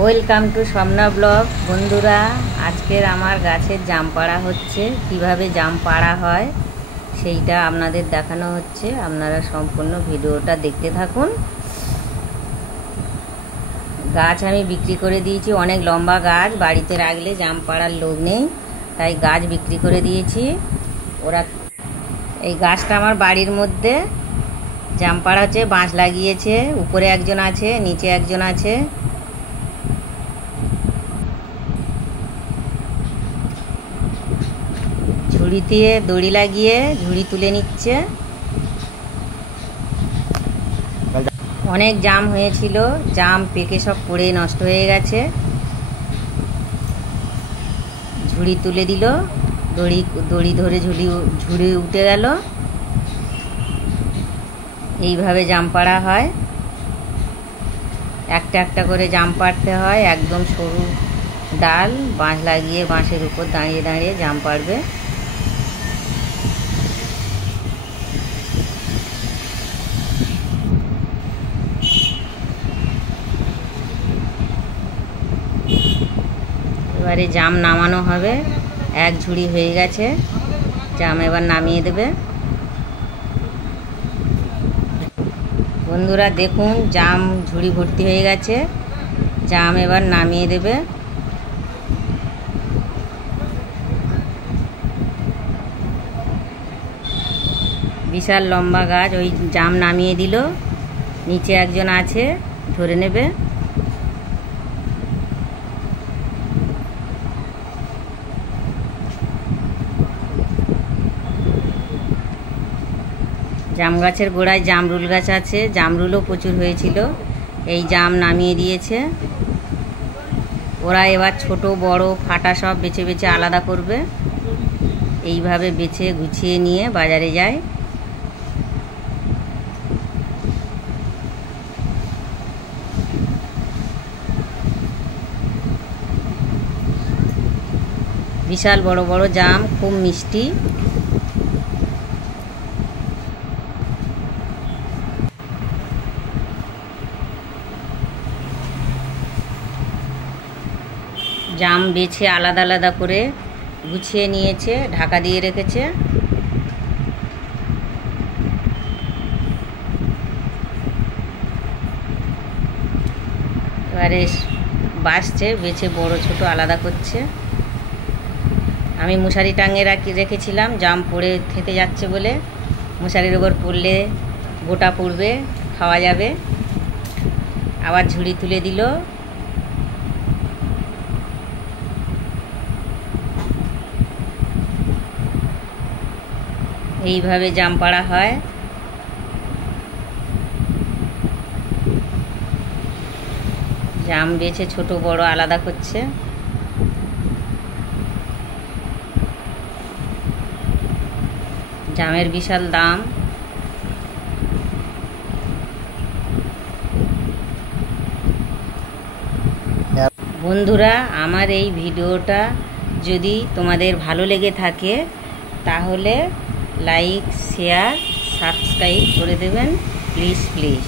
Welcome to Swapna blog. বন্ধুরা, আজকের আমার গাছের জাম পাড়া হচ্ছে। কিভাবে জাম পাড়া হয় সেইটা আপনাদের দেখানো হচ্ছে। আপনারা সম্পূর্ণ ভিডিওটা দেখতে থাকুন। গাছ আমি বিক্রি করে দিয়েছি, অনেক লম্বা গাছ, বাড়িতে রাখলে জাম পাড়ার লোক নেই, তাই গাছ বিক্রি করে দিয়েছি। ওরা এই গাছটা আমার বাড়ির মধ্যে জাম পাড়া হচ্ছে, বাঁশ লাগিয়েছে। উপরে একজন আছে, নিচে একজন আছে। ঝুড়িতে দড়ি লাগিয়ে ঝুড়ি তুলে নিচ্ছে। অনেক জাম হয়েছিল, জাম পেকে সব পড়ে নষ্ট হয়ে গেছে। ঝুড়ি তুলে দিল, দড়ি ধরে ঝুড়ি উঠে গেল। এইভাবে জাম পাড়া হয়। একটা একটা করে জাম পাড়তে হয়। একদম সরু ডাল, বাঁশ লাগিয়ে বাঁশের উপর দাঁড়িয়ে দাঁড়িয়ে জাম পাড়বে। এবারে জাম নামানো হবে। এক ঝুড়ি হয়ে গেছে, জাম এবার নামিয়ে দেবে। বন্ধুরা দেখুন, জাম ঝুড়ি ভর্তি হয়ে গেছে, জাম এবার নামিয়ে দেবে। বিশাল লম্বা গাছ, ওই জাম নামিয়ে দিল। নিচে একজন আছে, ধরে নেবে। জাম গাছের গোড়ায় জামরুল গাছ আছে, জামরুলও প্রচুর হয়েছিল। এই জাম নামিয়ে দিয়েছে। ওরা এবার ছোট বড় ফাটা সব বেছে বেছে আলাদা করবে। এইভাবে বেছে গুছিয়ে নিয়ে বাজারে যায়। বিশাল বড় বড় জাম, খুব মিষ্টি। জাম বেছে আলাদা আলাদা করে গুছিয়ে নিয়েছে, ঢাকা দিয়ে রেখেছে। এবারে বাছছে, বেছে বড় ছোট আলাদা করছে। আমি মশারি টাঙিয়ে রেখেছিলাম, জাম পড়ে থেকে যাচ্ছে বলে। মশারির ওপর পড়লে গোটা পড়বে, খাওয়া যাবে। আবার ঝুড়ি তুলে দিল। এইভাবে জাম পাড়া হয়। জাম বেছে ছোট বড় আলাদা করছে। জামের বিশাল দাম। বন্ধুরা, আমার এই ভিডিওটা যদি তোমাদের ভালো লেগে থাকে তাহলে লাইক, শেয়ার, সাবস্ক্রাইব করে দেবেন, প্লিজ প্লিজ।